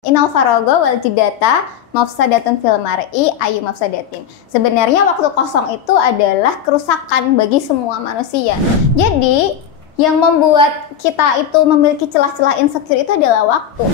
Innal faraga wal jidata mafsadatun fil mar'i ayu mafsadatin. Sebenarnya waktu kosong itu adalah kerusakan bagi semua manusia. Jadi yang membuat kita itu memiliki celah-celah insecure itu adalah waktu.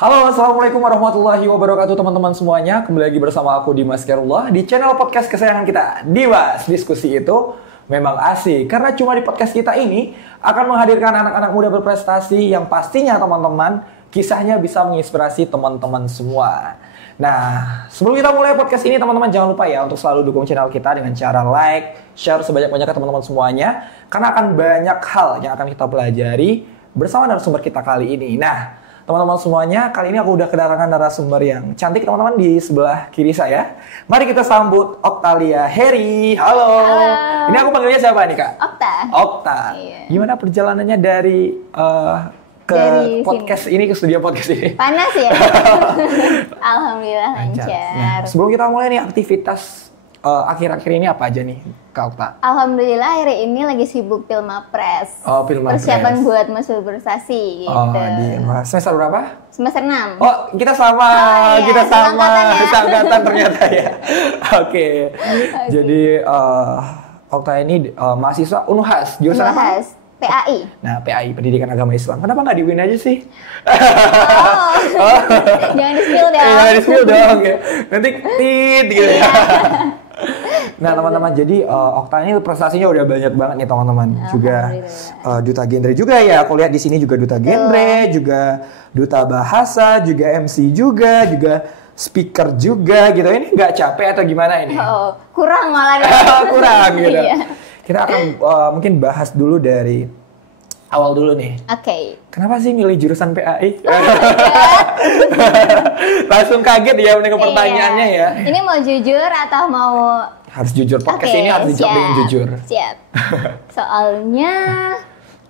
Halo, assalamualaikum warahmatullahi wabarakatuh teman-teman semuanya. Kembali lagi bersama aku Dimas Khairullah di channel podcast kesayangan kita, Dimas. Diskusi itu memang asik karena cuma di podcast kita ini akan menghadirkan anak-anak muda berprestasi yang pastinya teman-teman kisahnya bisa menginspirasi teman-teman semua. Nah, sebelum kita mulai podcast ini teman-teman jangan lupa ya untuk selalu dukung channel kita dengan cara like, share sebanyak-banyaknya teman-teman semuanya karena akan banyak hal yang akan kita pelajari bersama narasumber kita kali ini. Nah, teman-teman semuanya, kali ini aku udah kedatangan narasumber yang cantik teman-teman di sebelah kiri saya. Mari kita sambut Oktalia Heri. Halo. Ini aku panggilnya siapa nih Kak? Okta. Iya. Gimana perjalanannya dari dari podcast sini. ini, ke studio podcast ini? Panas ya? Alhamdulillah lancar. Nah, sebelum kita mulai nih aktivitas akhir-akhir ini apa aja nih Kak Okta? Alhamdulillah hari ini lagi sibuk Pilmapres. Oh, Pilmapres. Persiapan buat masuk berprestasi gitu. Oh, di semester berapa? Semester 6. Oh, kita sama, iya. kita sama, Seangkatan ternyata ya. Oke. Jadi Okta ini mahasiswa Unhas, jurusan apa? PAI. Nah, PAI, Pendidikan Agama Islam. Kenapa nggak di UIN aja sih? Jangan di-spill dong. Jangan di-spill dong. Ya. Nanti tit gitu ya. Nah, teman-teman, jadi Okta ini prestasinya udah banyak banget nih, teman-teman. Juga duta genre juga ya. Aku lihat di sini juga duta genre, juga duta bahasa, juga MC juga speaker juga gitu. Ini nggak capek atau gimana ini? Oh, kurang malah. Kurang gitu. Iya. Kita akan mungkin bahas dulu dari awal dulu nih. Oke. Kenapa sih milih jurusan PAI? Langsung kaget ya mendengar pertanyaannya ya. Ini mau jujur atau mau... Harus jujur, podcast ini harus dijawab dengan jujur. Siap. Soalnya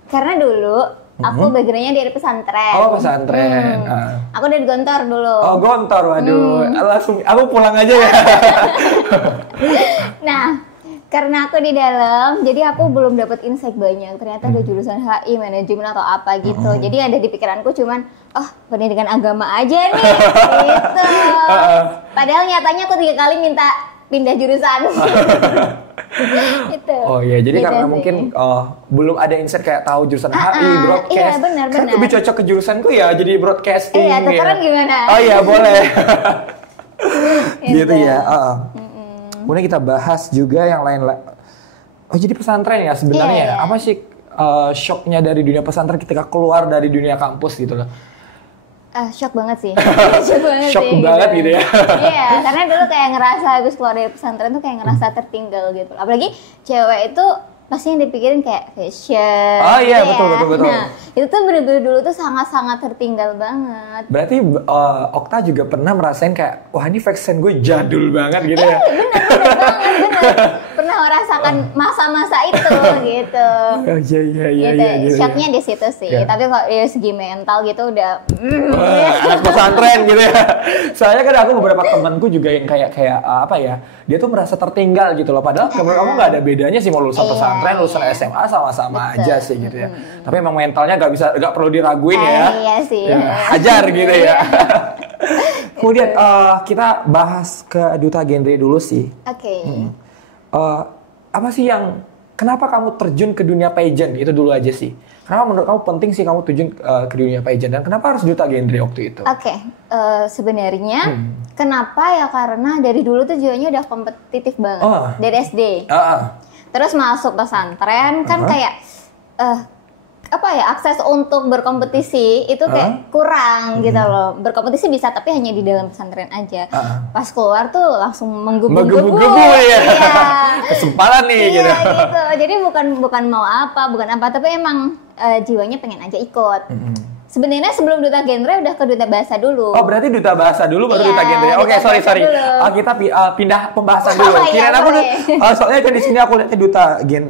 karena dulu aku backgroundnya dari pesantren. Oh, pesantren. Aku dari Gontor dulu. Oh, Gontor. Waduh. Langsung aku pulang aja ya. Nah, karena aku di dalam, jadi aku belum dapat insight banyak. Ternyata ada jurusan HI, manajemen atau apa gitu. Jadi ada di pikiranku cuman, oh pendidikan agama aja nih, gitu. Padahal nyatanya aku 3 kali minta pindah jurusan. Gitu. Oh iya, jadi beda karena sih. mungkin belum ada insight kayak tahu jurusan HI, broadcast. Iya, benar. Kan lebih cocok ke jurusanku ya, jadi broadcasting. Iya, tukeran gimana? Oh iya, boleh. Gitu ya. Kemudian kita bahas juga yang lain. Oh, jadi pesantren ya sebenarnya. Iya. Apa sih shocknya dari dunia pesantren ketika keluar dari dunia kampus gitu loh? Shock banget sih. Shock banget gitu ya. Iya, karena dulu kayak ngerasa habis keluar dari pesantren tuh kayak ngerasa tertinggal gitu. Apalagi cewek itu pasti yang dipikirin kayak fashion. Oh iya, gitu betul. Nah, itu tuh bener-bener dulu tuh sangat-sangat tertinggal banget. Berarti Okta juga pernah merasain kayak, wah ini fashion gue jadul banget gitu ya? Bener. Pernah merasakan masa-masa itu gitu. Oh iya. Gitu. Shocknya di situ sih. Ya. Tapi kalau dari segi mental gitu udah. Anak pesantren gitu ya. Soalnya kan aku beberapa temanku juga yang kayak apa ya? Dia tuh merasa tertinggal gitu loh. Padahal menurut kamu nggak ada bedanya sih mau lulusan pesantren, lulusan SMA sama-sama aja sih gitu ya. Tapi emang mentalnya nggak perlu diraguin ya. Iya sih. Ya, hajar gitu ya. Kemudian kita bahas ke duta genre dulu sih. Oke. Apa sih yang kenapa kamu terjun ke dunia pageant itu dulu aja sih? Kenapa menurut kamu penting sih kamu terjun ke dunia pageant dan kenapa harus duta genre waktu itu? Oke. Sebenarnya kenapa ya karena dari dulu tuh jiwanya udah kompetitif banget dari SD. Terus masuk pesantren kan kayak akses untuk berkompetisi itu kayak kurang gitu loh. Berkompetisi bisa tapi hanya di dalam pesantren aja. Pas keluar tuh langsung menggebu-gebu ya. Kesempalan nih gitu. Jadi bukan mau apa, bukan apa, tapi emang jiwanya pengen aja ikut. Sebenarnya sebelum duta genre udah ke duta bahasa dulu. Oh, berarti duta bahasa dulu baru Iya, duta genre. Oke, duta sorry. bahasa dulu. Kita pindah pembahasan dulu. Oh, iya, Kirain aku boleh. soalnya kan di sini aku lihatnya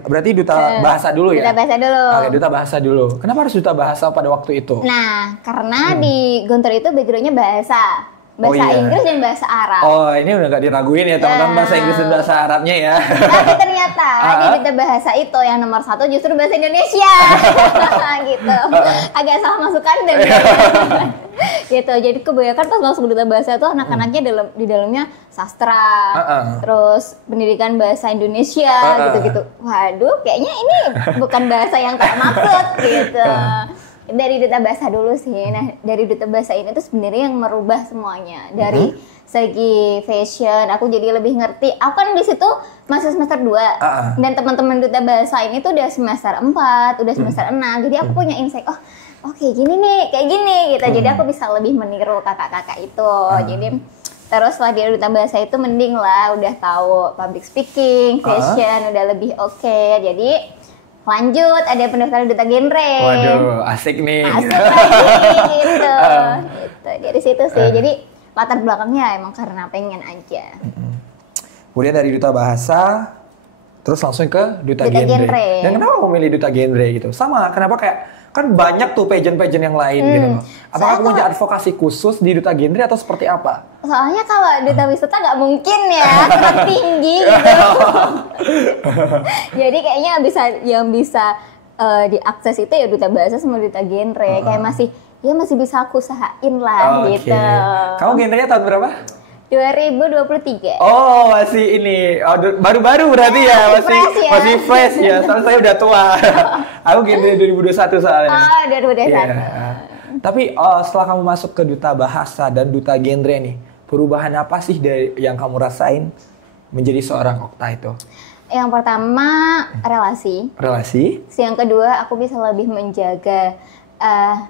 berarti duta bahasa dulu ya. Duta bahasa dulu. Oke, duta bahasa dulu. Kenapa harus duta bahasa pada waktu itu? Nah, karena di Gontor itu backgroundnya bahasa Oh, iya. Inggris dan bahasa Arab. Oh, ini udah gak diraguin ya teman-teman, bahasa Inggris dan bahasa Arabnya ya. Tapi ternyata di duta bahasa itu yang nomor 1 justru bahasa Indonesia. Gitu. Agak salah masukkan dan gitu. Jadi kebanyakan pas masuk duta bahasa itu anak-anaknya di dalamnya sastra, terus pendidikan bahasa Indonesia gitu-gitu. Waduh, kayaknya ini bukan bahasa yang tak maksud gitu. Dari duta bahasa dulu sih. Nah, dari duta bahasa ini tuh sebenarnya yang merubah semuanya. Dari segi fashion, aku jadi lebih ngerti. Aku kan di situ masih semester 2. Dan teman-teman duta bahasa ini tuh udah semester 4, udah semester 6. Jadi aku punya insight, oh kayak gini nih, kayak gini gitu. Jadi aku bisa lebih meniru kakak-kakak itu. Jadi terus setelah di duta bahasa itu mending lah, udah tahu public speaking, fashion, udah lebih oke. Jadi lanjut ada pendaftaran duta genre. Waduh, asik nih. Asik lagi gitu. Dari situ sih. Jadi latar belakangnya emang karena pengen aja. Kemudian dari duta bahasa terus langsung ke duta genre. Dan kenapa memilih duta genre gitu? Sama, kenapa kayak kan banyak tuh pageant-pageant yang lain gitu loh. Apakah kamu punya advokasi khusus di duta genre atau seperti apa? Soalnya kalau duta wisata nggak mungkin ya, kurang tinggi gitu. Jadi kayaknya yang bisa diakses itu ya duta bahasa sama duta genre. Kayak masih bisa aku usahain lah gitu. Kamu genrenya tahun berapa? 2023. Oh, masih ini. Baru-baru berarti ya, masih fresh ya. Soalnya saya udah tua. Aku genre 2021 soalnya. Oh, 2021. Yeah. Tapi setelah kamu masuk ke duta bahasa dan duta genre nih, perubahan apa sih dari yang kamu rasain menjadi seorang Okta itu? Yang pertama relasi. Yang kedua aku bisa lebih menjaga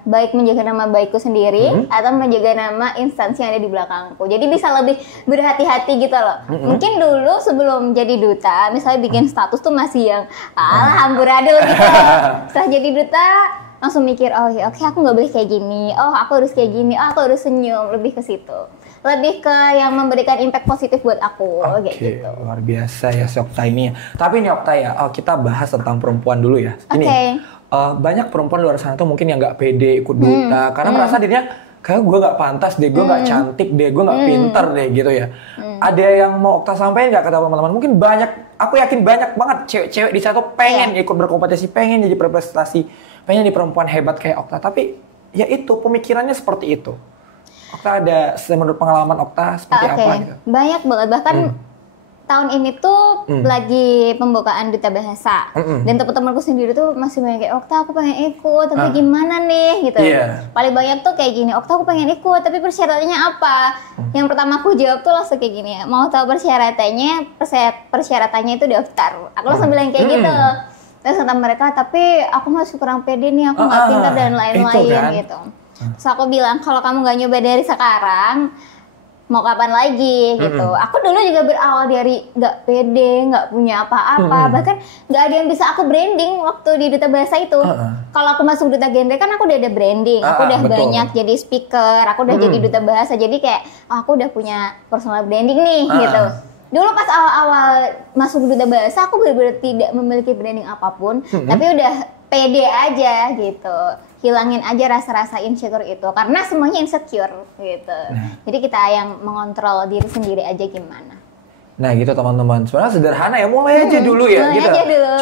baik menjaga nama baikku sendiri atau menjaga nama instansi yang ada di belakangku. Jadi bisa lebih berhati-hati gitu loh. Mungkin dulu sebelum jadi duta, misalnya bikin status tuh masih yang amburadul gitu. Setelah jadi duta langsung mikir, oke aku nggak boleh kayak gini, aku harus kayak gini, aku harus senyum, lebih ke situ. Lebih ke yang memberikan impact positif buat aku, kayak gitu. Luar biasa ya si Okta ini. Tapi nih Okta ya, kita bahas tentang perempuan dulu ya. Ini banyak perempuan luar sana tuh mungkin yang nggak pede ikut duta karena merasa dirinya kayak gue nggak pantas deh, gue nggak cantik deh, gue nggak pinter deh gitu ya. Ada yang mau Okta sampaikan nggak ke teman-teman? Mungkin banyak, aku yakin banyak banget cewek-cewek di sana tuh pengen ikut berkompetisi, pengen jadi berprestasi, pengen jadi perempuan hebat kayak Okta. Tapi ya itu pemikirannya seperti itu. Okta ada menurut pengalaman Okta seperti apa gitu? Banyak banget, bahkan tahun ini tuh lagi pembukaan duta bahasa dan teman-temanku sendiri tuh masih banyak kayak Okta aku pengen ikut tapi gimana nih gitu. Paling banyak tuh kayak gini, Okta aku pengen ikut tapi persyaratannya apa? Yang pertama aku jawab tuh langsung kayak gini, mau tahu persyaratannya itu daftar. Aku langsung bilang kayak gitu. Terus kata mereka tapi aku masih kurang pede nih, aku nggak pintar dan lain-lain gitu. Terus aku bilang kalau kamu nggak nyoba dari sekarang mau kapan lagi gitu. Aku dulu juga berawal dari nggak pede, nggak punya apa-apa, bahkan nggak ada yang bisa aku branding waktu di duta bahasa itu. Kalau aku masuk duta genre kan aku udah ada branding, aku udah banyak jadi speaker, aku udah jadi duta bahasa, jadi kayak aku udah punya personal branding nih gitu. Dulu pas awal-awal masuk duta bahasa aku benar-benar tidak memiliki branding apapun, tapi udah pede aja gitu. Hilangin aja rasa-rasa insecure itu karena semuanya insecure gitu. Jadi kita yang mengontrol diri sendiri aja gimana. Nah gitu teman-teman, sebenarnya sederhana ya, mulai aja dulu ya gitu.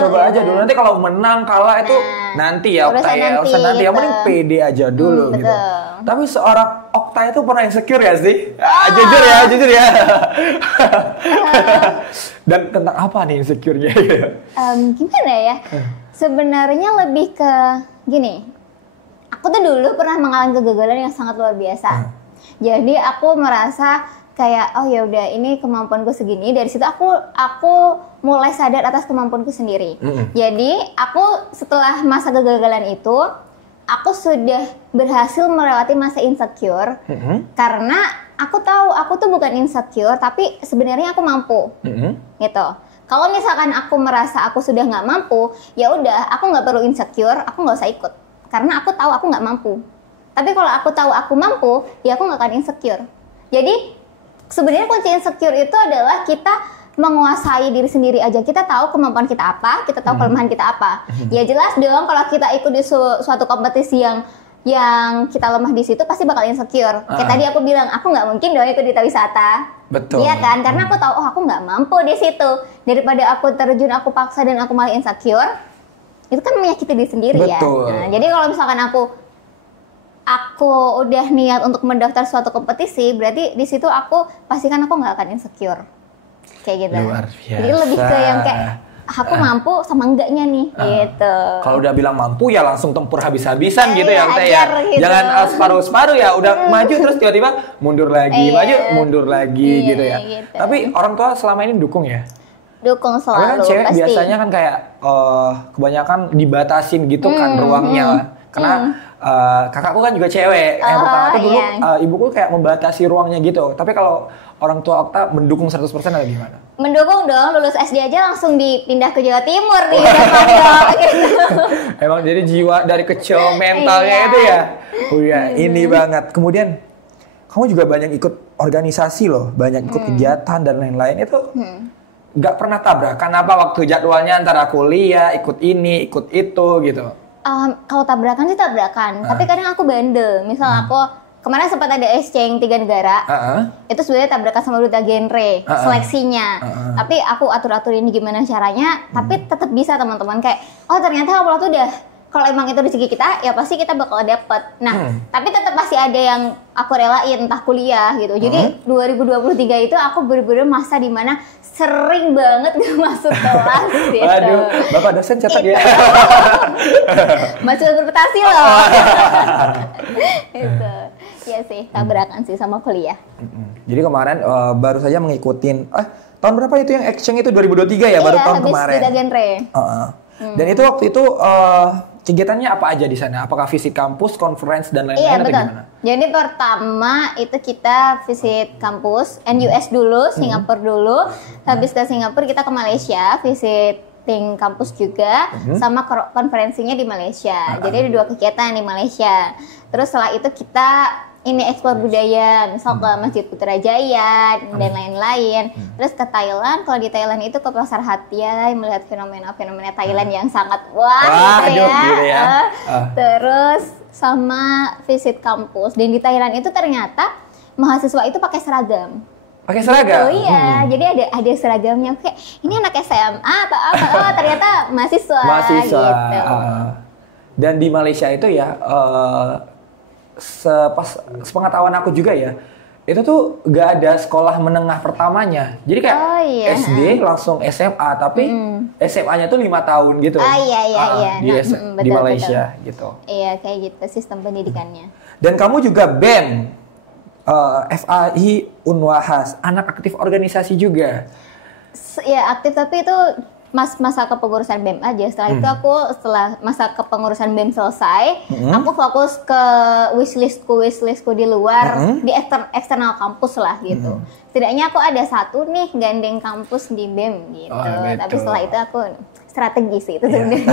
Coba aja dulu, nanti kalau menang kalah itu nanti ya Okta ya, urusan nanti yang penting pede aja dulu gitu. Tapi seorang Okta itu pernah insecure ya sih? Jujur ya. Dan tentang apa nih insecure-nya? Gimana ya? Sebenarnya lebih ke gini. Aku tuh dulu pernah mengalami kegagalan yang sangat luar biasa. Jadi aku merasa kayak ya udah ini kemampuanku segini. Dari situ aku mulai sadar atas kemampuanku sendiri. Jadi aku setelah masa kegagalan itu, aku sudah berhasil melewati masa insecure karena aku tahu aku tuh bukan insecure, tapi sebenarnya aku mampu. Gitu. Kalau misalkan aku merasa aku sudah nggak mampu, ya udah aku nggak perlu insecure, aku nggak usah ikut. Karena aku tahu aku nggak mampu, Tapi kalau aku tahu aku mampu, ya aku nggak akan insecure. Jadi sebenarnya kunci insecure itu adalah kita menguasai diri sendiri aja. Kita tahu kemampuan kita apa, kita tahu kelemahan kita apa. Ya jelas dong kalau kita ikut di suatu kompetisi yang kita lemah di situ pasti bakal insecure. Kayak tadi aku bilang, aku nggak mungkin dong ikut Duta Wisata. Betul. Iya kan? Karena aku tahu, aku nggak mampu di situ. Daripada aku terjun, aku paksa dan aku malah insecure, itu kan menyakiti diri sendiri. Betul. Ya. Nah, jadi kalau misalkan aku udah niat untuk mendaftar suatu kompetisi, berarti di situ aku pastikan aku nggak akan insecure. Kayak gitu. Luar biasa. Jadi lebih ke yang kayak aku mampu sama enggaknya nih gitu. Kalau udah bilang mampu ya langsung tempur habis-habisan gitu ya Teh ya. Gitu. Jangan separuh-separuh ya, udah maju terus tiba-tiba mundur lagi, maju mundur lagi gitu ya. Gitu. Tapi orang tua selama ini dukung ya? Dukung Karena selalu, kan cewek pasti. biasanya kan kayak kebanyakan dibatasin gitu kan ruangnya. Karena kakakku kan juga cewek, bukan aku dulu, ibuku kayak membatasi ruangnya gitu. Tapi kalau orang tua Okta mendukung 100% atau gimana? Mendukung dong, lulus SD aja langsung dipindah ke Jawa Timur nih, udah pandang gitu. Emang jadi jiwa dari kecil mentalnya itu ya? Oh iya, ini banget. Kemudian kamu juga banyak ikut organisasi loh, banyak ikut kegiatan dan lain-lain itu. Nggak pernah tabrakan apa waktu jadwalnya antara kuliah, ikut ini, ikut itu gitu? Kalau tabrakan sih tabrakan, tapi kadang aku bandel. Misal aku kemarin sempat ada exchange 3 negara, itu sebenarnya tabrakan sama duta genre, seleksinya. Tapi aku atur-atur ini gimana caranya, tapi tetap bisa teman-teman kayak, oh ternyata Allah tuh udah, kalau emang itu rezeki kita, ya pasti kita bakal dapet. Nah, tapi tetap pasti ada yang aku relain, entah kuliah gitu. Jadi 2023 itu aku bener-bener masa dimana sering banget gak masuk kelas gitu. Waduh, Bapak dosen catat ya. Masih berprestasi loh. Itu. Iya sih, tabrakan sih sama kuliah. Jadi kemarin baru saja mengikutin, tahun berapa itu yang exchange itu 2023 ya, baru tahun kemarin. Iya, habis genre. Dan itu waktu itu kegiatannya apa aja di sana? Apakah visit kampus, conference dan lain-lain atau betul. gimana? Jadi pertama itu kita visit kampus, NUS dulu, Singapura dulu. Habis ke Singapura kita ke Malaysia, visiting kampus juga, sama konferensinya di Malaysia. Jadi ada 2 kegiatan di Malaysia. Terus setelah itu kita eksplor budaya, misal ke Masjid Putrajaya dan lain-lain. Terus ke Thailand, kalau di Thailand itu ke Pasar Hatyai, melihat fenomena-fenomena Thailand yang sangat gitu ya. Terus sama visit kampus, dan di Thailand itu ternyata mahasiswa itu pakai seragam. Pakai seragam? Oh iya, jadi ada seragamnya. Kayak ini anak SMA atau apa? Oh ternyata mahasiswa. Gitu. Dan di Malaysia itu ya, sepengetahuan aku juga ya, itu tuh gak ada sekolah menengah pertamanya. Jadi kayak SD langsung SMA, tapi SMA-nya tuh 5 tahun gitu. Iya. Di Malaysia gitu. Iya, kayak gitu sistem pendidikannya. Dan kamu juga BEM, FAI Unwahas, anak aktif organisasi juga. Ya aktif, tapi itu masa kepengurusan BEM aja. Setelah itu setelah masa kepengurusan BEM selesai, aku fokus ke wishlistku di luar, di eksternal kampus lah gitu. Setidaknya aku ada 1 nih gandeng kampus di BEM gitu. Tapi setelah itu aku strategi sih itu sebenarnya.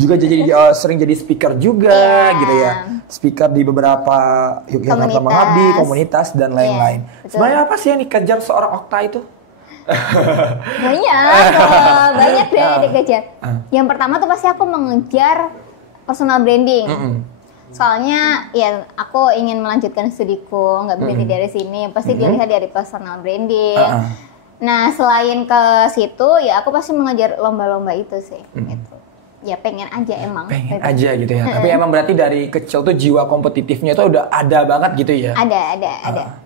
Juga jadi sering jadi speaker juga gitu ya. Speaker di beberapa Yogyakarta Mengabdi, komunitas dan lain-lain. Sebenarnya apa sih yang dikejar seorang Okta itu? Banyak deh yang dikejar. Yang pertama tuh pasti aku mengejar personal branding. Soalnya ya aku ingin melanjutkan studiku, nggak berhenti dari sini. Pasti dilihat dari personal branding. Nah selain ke situ ya aku pasti mengejar lomba-lomba itu sih. Gitu. Ya pengen aja emang. Pengen aja gitu ya. Tapi emang berarti dari kecil tuh jiwa kompetitifnya itu udah ada banget gitu ya? Ada.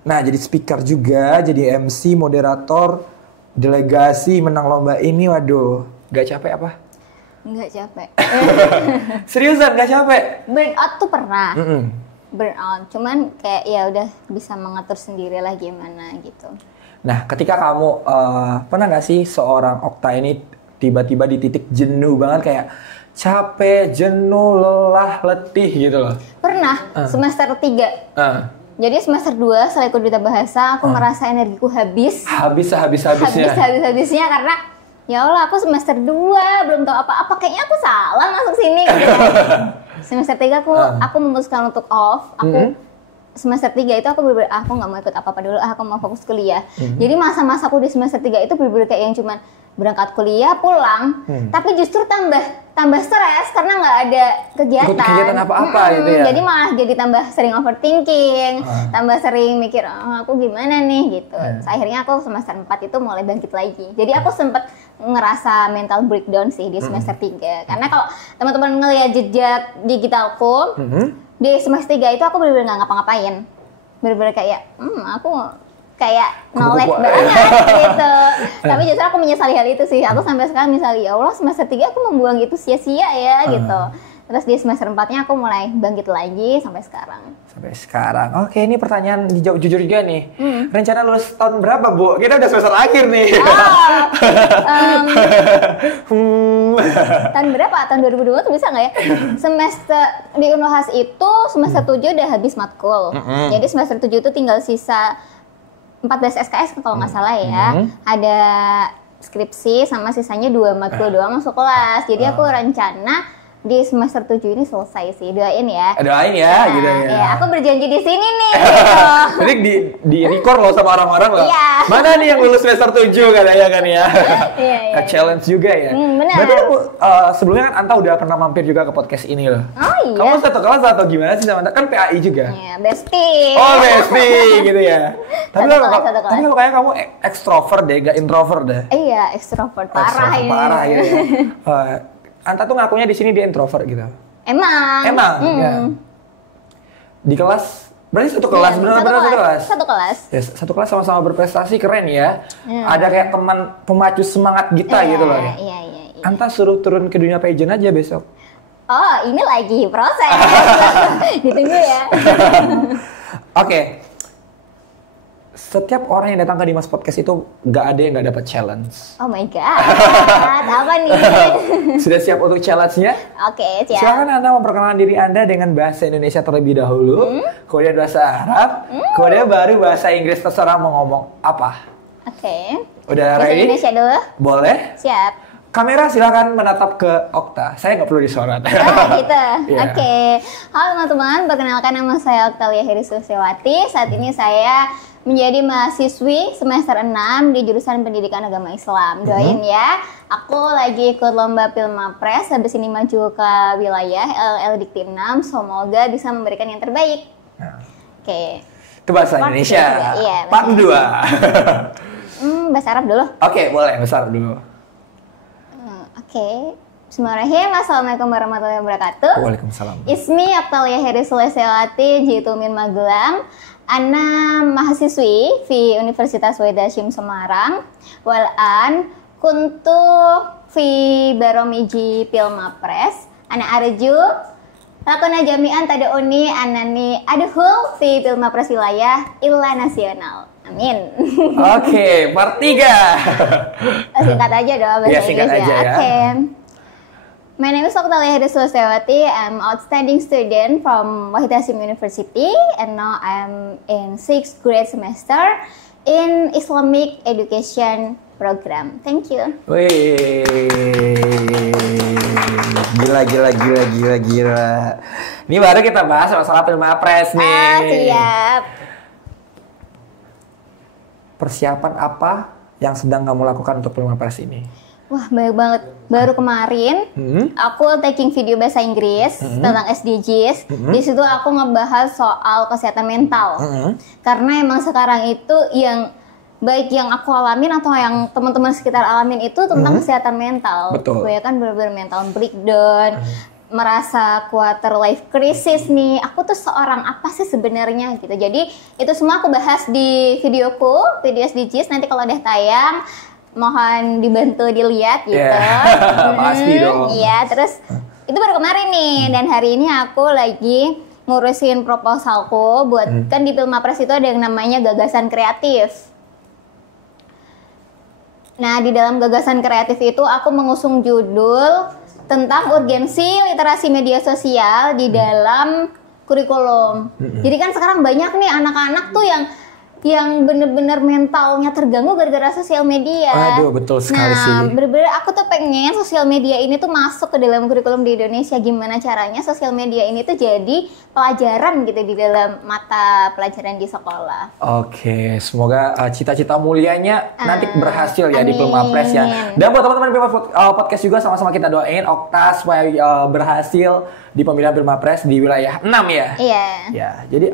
Nah, jadi speaker juga, jadi MC, moderator, delegasi, menang lomba ini, waduh, gak capek apa? Nggak capek. Seriusan, gak capek? Burnout tuh pernah. Burnout, cuman kayak ya udah bisa mengatur sendiri lah gimana gitu. Nah, ketika kamu, pernah gak sih seorang Okta ini tiba-tiba di titik jenuh banget kayak capek, jenuh, lelah, letih gitu loh? Pernah, semester 3. Jadi semester 2 setelah ikut duta bahasa, aku merasa energiku habis. Habis-habisnya karena ya Allah aku semester 2 belum tahu apa-apa, kayaknya aku salah masuk sini gitu. Semester 3 aku memutuskan untuk off. Aku semester 3 itu aku bener-bener aku nggak mau ikut apa-apa dulu, aku mau fokus kuliah. Jadi masa-masa aku di semester 3 itu bener-bener kayak yang cuman berangkat kuliah, pulang, tapi justru tambah stres karena nggak ada kegiatan. Ikut kegiatan apa-apa gitu ya. Jadi malah jadi tambah sering overthinking, tambah sering mikir aku gimana nih gitu. Akhirnya aku semester 4 itu mulai bangkit lagi. Jadi aku sempet ngerasa mental breakdown sih di semester 3. Karena kalau teman-teman ngelihat jejak digitalku, di semester 3 itu aku bener-bener nggak ngapa-ngapain. Bener-bener kayak, aku kayak knowledge banget gitu. Tapi justru aku menyesali hal itu sih. Aku sampai sekarang misalnya, ya Allah semester 3 aku membuang itu sia-sia ya gitu. Terus di semester 4-nya aku mulai bangkit lagi sampai sekarang. Sampai sekarang. Oke, ini pertanyaan dijawab jujur juga nih. Rencana lulus tahun berapa, Bu? Kita udah semester akhir nih. Tahun berapa? Tahun 2020 tuh bisa nggak ya? Semester di Unhas itu semester 7 udah habis matkul. Jadi semester 7 itu tinggal sisa 14 SKS kalau nggak salah ya. Ada skripsi sama sisanya 2 matkul doang masuk kelas. Jadi aku rencana di semester 7 ini selesai sih. Doain ya. Doain ya, gitu ya. Ya, aku berjanji di sini nih gitu. Jadi di record loh sama orang-orang loh. Iya. Mana nih yang lulus semester 7 katanya kan ya. Iya. Challenge juga ya. Benar. Berarti aku, sebelumnya kan Anta udah pernah mampir juga ke podcast ini loh. Oh iya. Kamu satu kelas atau gimana sih sama Anta? Kan PAI juga. Iya, bestie. Oh, bestie gitu ya. Tapi Satu kelas. kayaknya kamu ekstrovert deh, gak introvert deh. Iya, ekstrovert parah ini. Parah gitu ya. Anta tuh ngakunya di sini dia introvert gitu. Emang. Ya. Di kelas, berarti satu kelas, benar-benar satu kelas. Satu kelas. Ya, satu kelas sama-sama berprestasi, keren ya. Ada kayak teman pemacu semangat kita gitu loh ya. Iya. Anta suruh turun ke dunia pageant aja besok. Oh, ini lagi proses. Ditunggu ya. Oke. Setiap orang yang datang ke Dimas Podcast itu nggak ada yang nggak dapat challenge. Oh my god, apa nih? Sudah siap untuk challenge-nya? Oke, siap. Silakan Anda memperkenalkan diri Anda dengan bahasa Indonesia terlebih dahulu, kemudian bahasa Arab, kemudian baru bahasa Inggris, terserah mau ngomong apa. Oke. Udah Bahasa ready? Indonesia dulu? Boleh. Siap. Kamera silakan menatap ke Okta. Saya nggak perlu disorot. Gitu. Yeah. Oke. Halo teman-teman, perkenalkan nama saya Oktalia Heri Susiwati. Saat ini saya menjadi mahasiswi semester 6 di jurusan Pendidikan Agama Islam. Doain ya. Aku lagi ikut lomba Pilmapres, habis ini maju ke wilayah LL Dikti 6. Semoga bisa memberikan yang terbaik. Oke. Ke bahasa Indonesia. Iya. Part 2. Bahasa Arab dulu. Oke, boleh bahasa Arab dulu. Oke. Bismillahirrahmanirrahim. Assalamualaikum warahmatullahi wabarakatuh. Waalaikumsalam. Ismi Oktalia Heri Sulesewati Jitu Min Magelang. Ana mahasiswi di Universitas Wahid Hasyim Semarang. Walan kuntu fi baromiji Pilmapres. Ana arju lakona jami'an tadauni anani adhul fi Pilmapres wilayah illa nasional. Amin. Oke, part 3. Singkat aja dong bahasa singkat Inggris aja ya. Oke. My name is Oktalia Heri Sulesewati. I'm outstanding student from Wahid Hasyim University and now I'm in 6th grade semester in Islamic Education Program. Thank you. Wih. Gila. Ini baru kita bahas masalah Pilmapres nih. Siap. Persiapan apa yang sedang kamu lakukan untuk Pilmapres ini? Wah, banyak banget. Baru kemarin aku taking video bahasa Inggris tentang SDGs. Di situ aku ngebahas soal kesehatan mental. Karena emang sekarang itu yang baik yang aku alamin atau yang teman-teman sekitar alamin itu tentang kesehatan mental. Betul. Gue kan bener-bener mental breakdown, merasa quarter life crisis nih. Aku tuh seorang apa sih sebenarnya gitu. Jadi itu semua aku bahas di videoku, video SDGs. Nanti kalau udah tayang, mohon dibantu dilihat gitu. Pasti dong. Iya, terus itu baru kemarin nih. Dan hari ini aku lagi ngurusin proposalku buat kan di Pilmapres itu ada yang namanya gagasan kreatif. Nah, di dalam gagasan kreatif itu aku mengusung judul tentang urgensi literasi media sosial di dalam kurikulum. Jadi kan sekarang banyak nih anak-anak tuh yang yang bener-bener mentalnya terganggu gara-gara sosial media. Aduh, betul sekali sih. Nah, bener-bener aku tuh pengen sosial media ini tuh masuk ke dalam kurikulum di Indonesia. Gimana caranya sosial media ini tuh jadi pelajaran gitu di dalam mata pelajaran di sekolah. Oke, semoga cita-cita mulianya nanti berhasil ya di Amin. Pilmapres ya. Dan buat teman-teman podcast juga sama-sama kita doain Okta supaya berhasil di pemilihan Pilmapres di wilayah 6 ya. Iya. Ya, jadi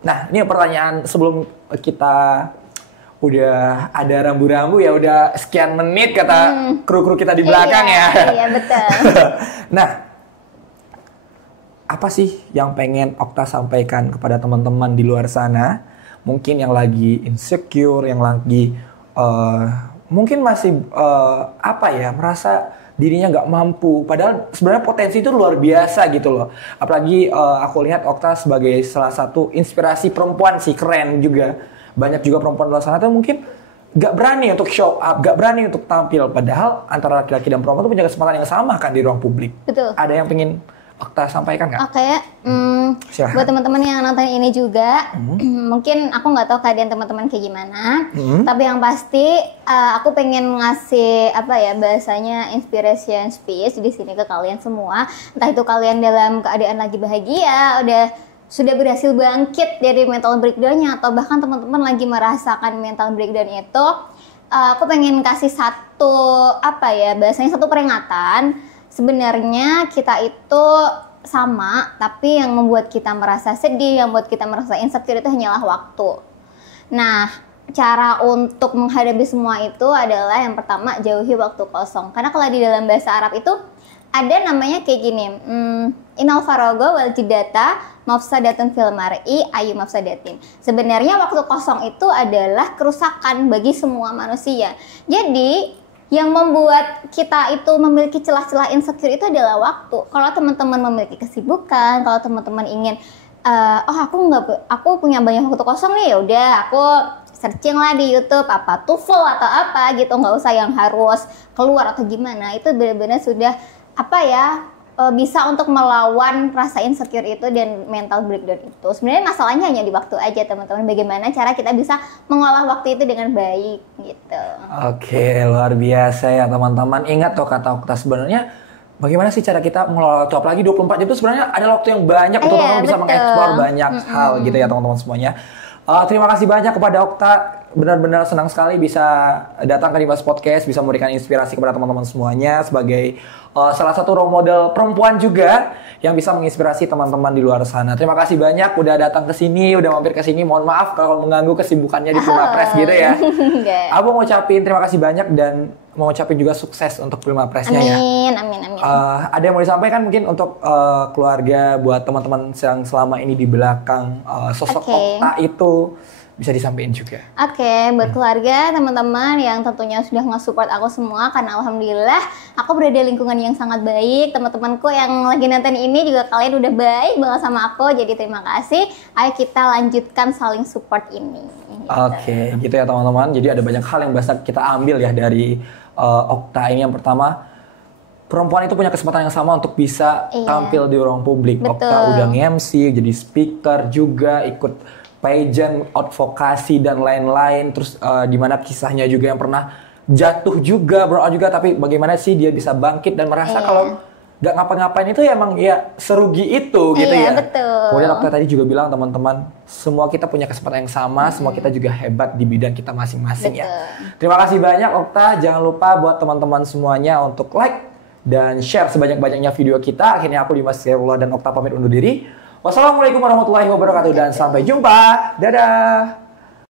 nah ini pertanyaan sebelum kita udah ada rambu-rambu ya, udah sekian menit kata kru-kru kita di belakang ya. Iya, betul. Nah, apa sih yang pengen Okta sampaikan kepada teman-teman di luar sana? Mungkin yang lagi insecure, yang lagi mungkin masih merasa dirinya nggak mampu. Padahal sebenarnya potensi itu luar biasa gitu loh. Apalagi aku lihat Okta sebagai salah satu inspirasi perempuan sih, keren juga. Banyak juga perempuan di luar sana tuh mungkin nggak berani untuk show up, nggak berani untuk tampil. Padahal antara laki-laki dan perempuan tuh punya kesempatan yang sama kan di ruang publik. Betul. Ada yang pengen Okta sampaikan nggak? Oke, buat teman-teman yang nonton ini juga, mungkin aku nggak tahu keadaan teman-teman kayak gimana, tapi yang pasti aku pengen ngasih bahasanya inspiration speech di sini ke kalian semua. Entah itu kalian dalam keadaan lagi bahagia, sudah berhasil bangkit dari mental breakdown-nya, atau bahkan teman-teman lagi merasakan mental breakdown itu, aku pengen kasih satu bahasanya satu peringatan. Sebenarnya kita itu sama, tapi yang membuat kita merasa sedih, yang membuat kita merasa insecure itu hanyalah waktu. Nah, cara untuk menghadapi semua itu adalah yang pertama, jauhi waktu kosong. Karena kalau di dalam bahasa Arab itu ada namanya kayak gini, inal farago wal jidata mafsadatun fil mar'i ayu mafsadatin. Sebenarnya waktu kosong itu adalah kerusakan bagi semua manusia. Jadi yang membuat kita itu memiliki celah-celah insecure itu adalah waktu. Kalau teman-teman memiliki kesibukan, kalau teman-teman ingin, aku punya banyak waktu kosong nih, yaudah aku searching lah di YouTube apa TOEFL atau apa gitu, nggak usah yang harus keluar atau gimana. Itu benar-benar sudah bisa untuk melawan rasa insecure itu dan mental breakdown itu. Sebenarnya masalahnya hanya di waktu aja, teman-teman. Bagaimana cara kita bisa mengolah waktu itu dengan baik gitu. Oke, luar biasa ya teman-teman. Ingat tuh kata Okta, sebenarnya bagaimana sih cara kita mengelola waktu, apalagi 24 jam itu sebenarnya ada waktu yang banyak untuk teman-teman bisa mengeksplor banyak hal gitu ya teman-teman semuanya. Terima kasih banyak kepada Okta, benar-benar senang sekali bisa datang ke Dimas Podcast, bisa memberikan inspirasi kepada teman-teman semuanya sebagai salah satu role model perempuan juga yang bisa menginspirasi teman-teman di luar sana. Terima kasih banyak udah datang ke sini, udah mampir ke sini. Mohon maaf kalau mengganggu kesibukannya di Pilmapres gitu ya. Aku mau ucapin terima kasih banyak dan mau ucapin juga sukses untuk Pilmapresnya ya. Amin. Ada yang mau disampaikan mungkin untuk keluarga, buat teman-teman yang selama ini di belakang sosok Okta itu bisa disampaikan juga. Oke, buat keluarga, teman-teman yang tentunya sudah nge-support aku semua, karena alhamdulillah aku berada di lingkungan yang sangat baik. Teman-temanku yang lagi nonton ini juga kalian udah baik banget sama aku, jadi terima kasih. Ayo kita lanjutkan saling support ini. Gitu. Oke, gitu ya teman-teman. Jadi ada banyak hal yang bisa kita ambil ya dari Okta ini. Yang pertama, perempuan itu punya kesempatan yang sama untuk bisa tampil di ruang publik. Betul. Okta udah nge-MC, jadi speaker juga, ikut pageant, advokasi dan lain-lain. Terus di mana kisahnya juga yang pernah jatuh juga, burnout juga, tapi bagaimana sih dia bisa bangkit dan merasa kalau nggak ngapa-ngapain itu emang ya serugi itu gitu ya. Betul. Kemudian Okta tadi juga bilang teman-teman, semua kita punya kesempatan yang sama, semua kita juga hebat di bidang kita masing-masing ya. Terima kasih banyak Okta, jangan lupa buat teman-teman semuanya untuk like dan share sebanyak-banyaknya video kita. Akhirnya aku Dimas Khairullah dan Okta pamit undur diri. Wassalamualaikum warahmatullahi wabarakatuh dan sampai jumpa. Dadah.